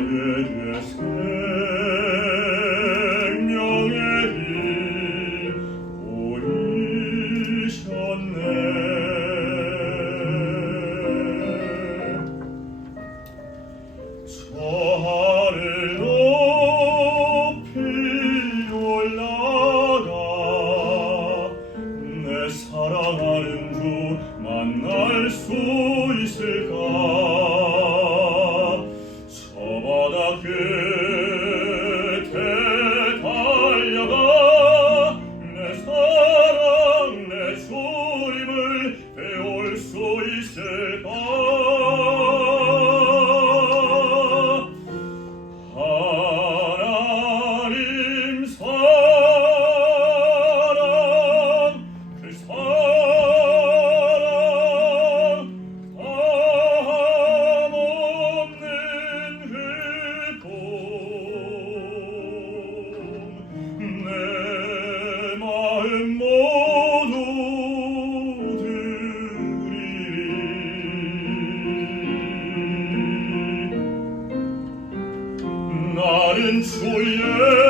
Heiliges Herz. For o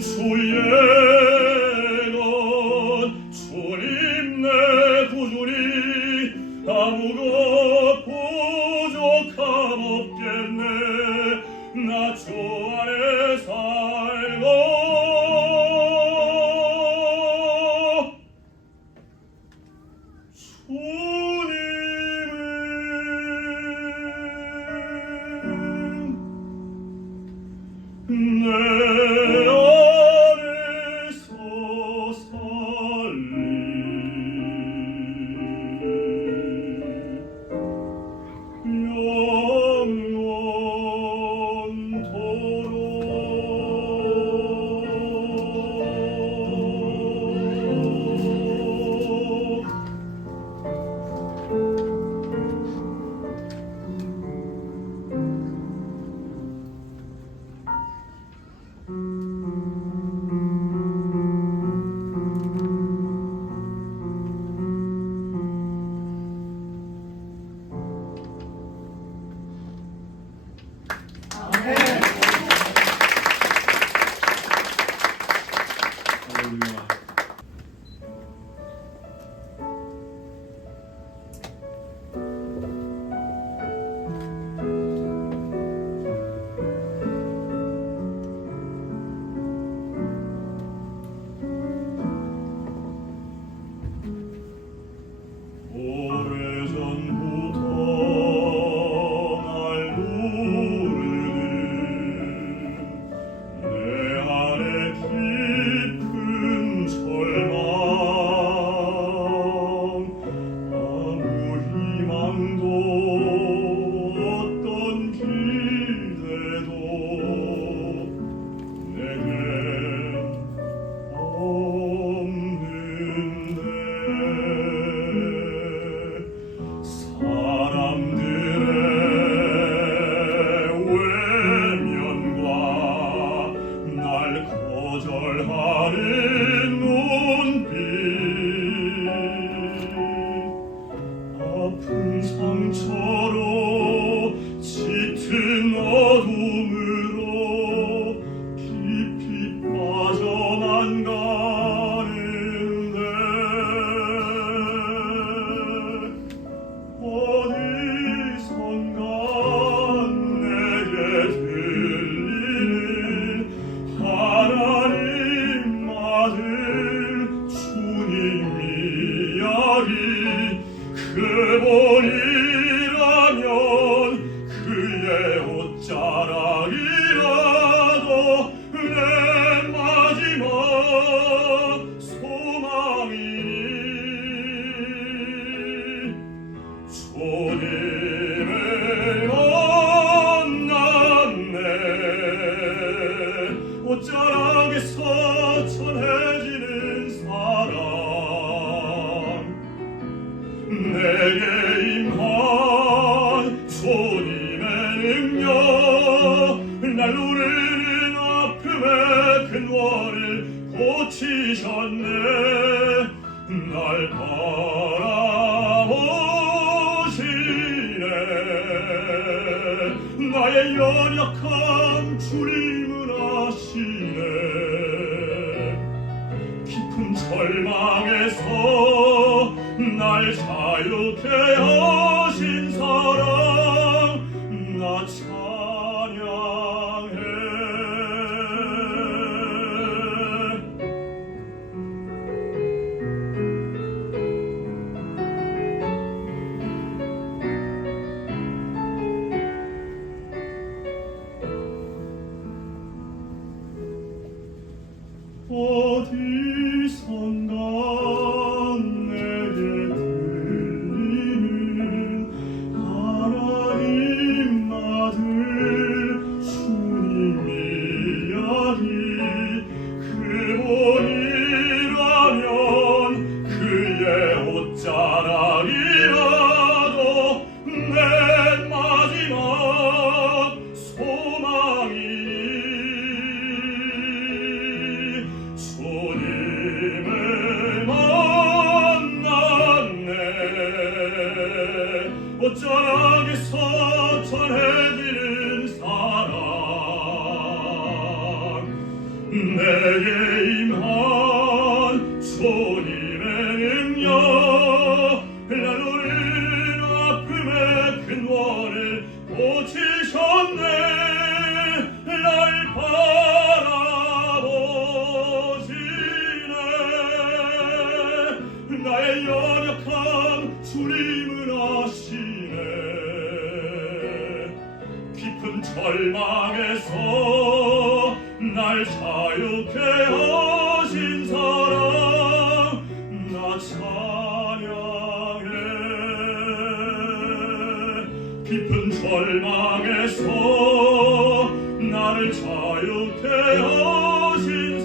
zu Ole Christ I. 깊은 절망에서 나를 자유케 하신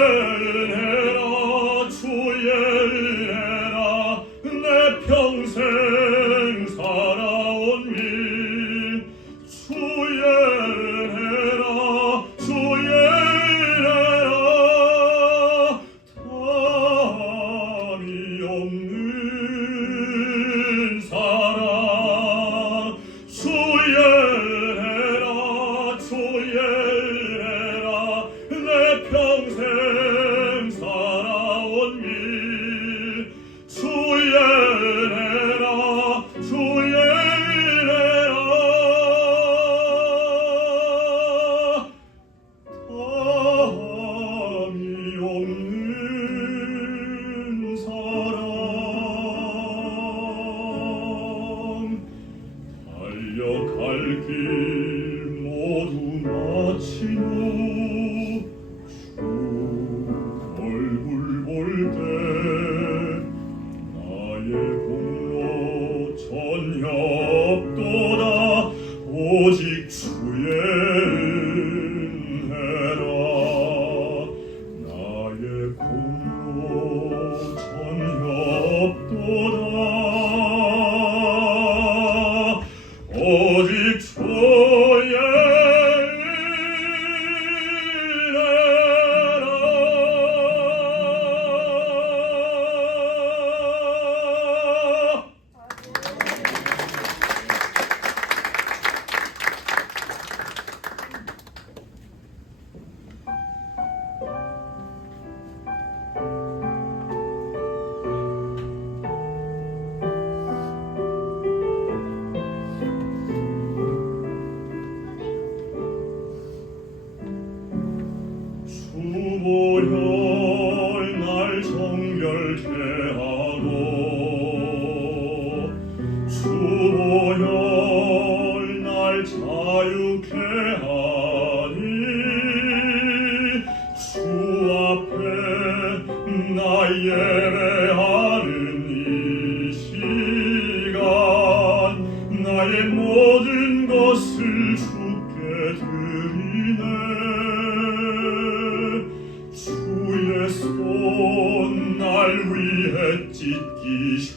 good.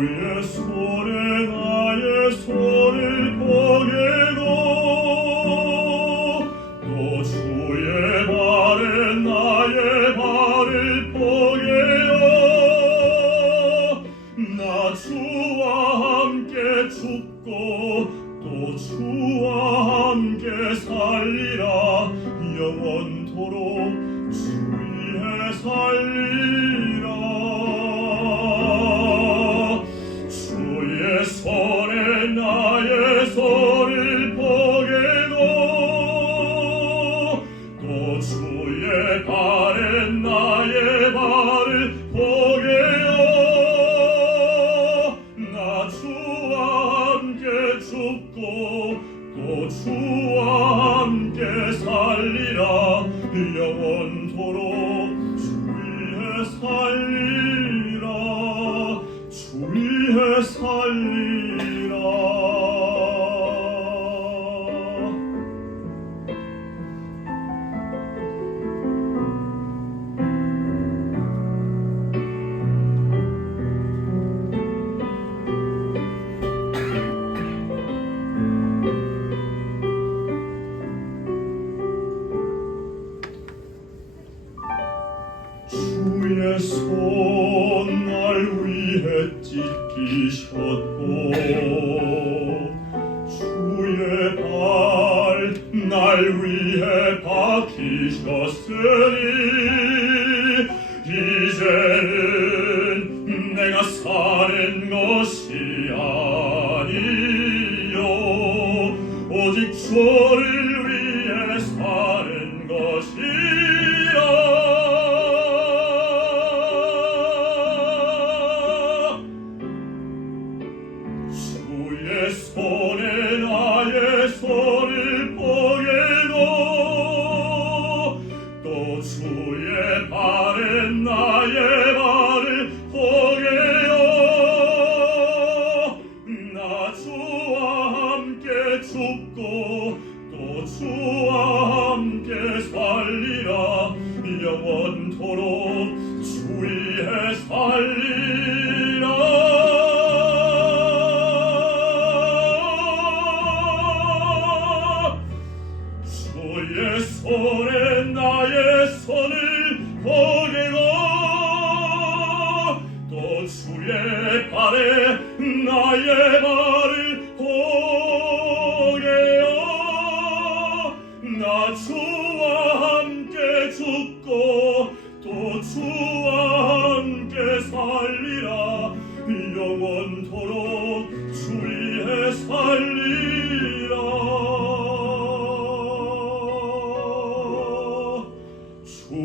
Oi, escore, ai, escore,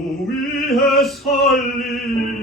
위해 살리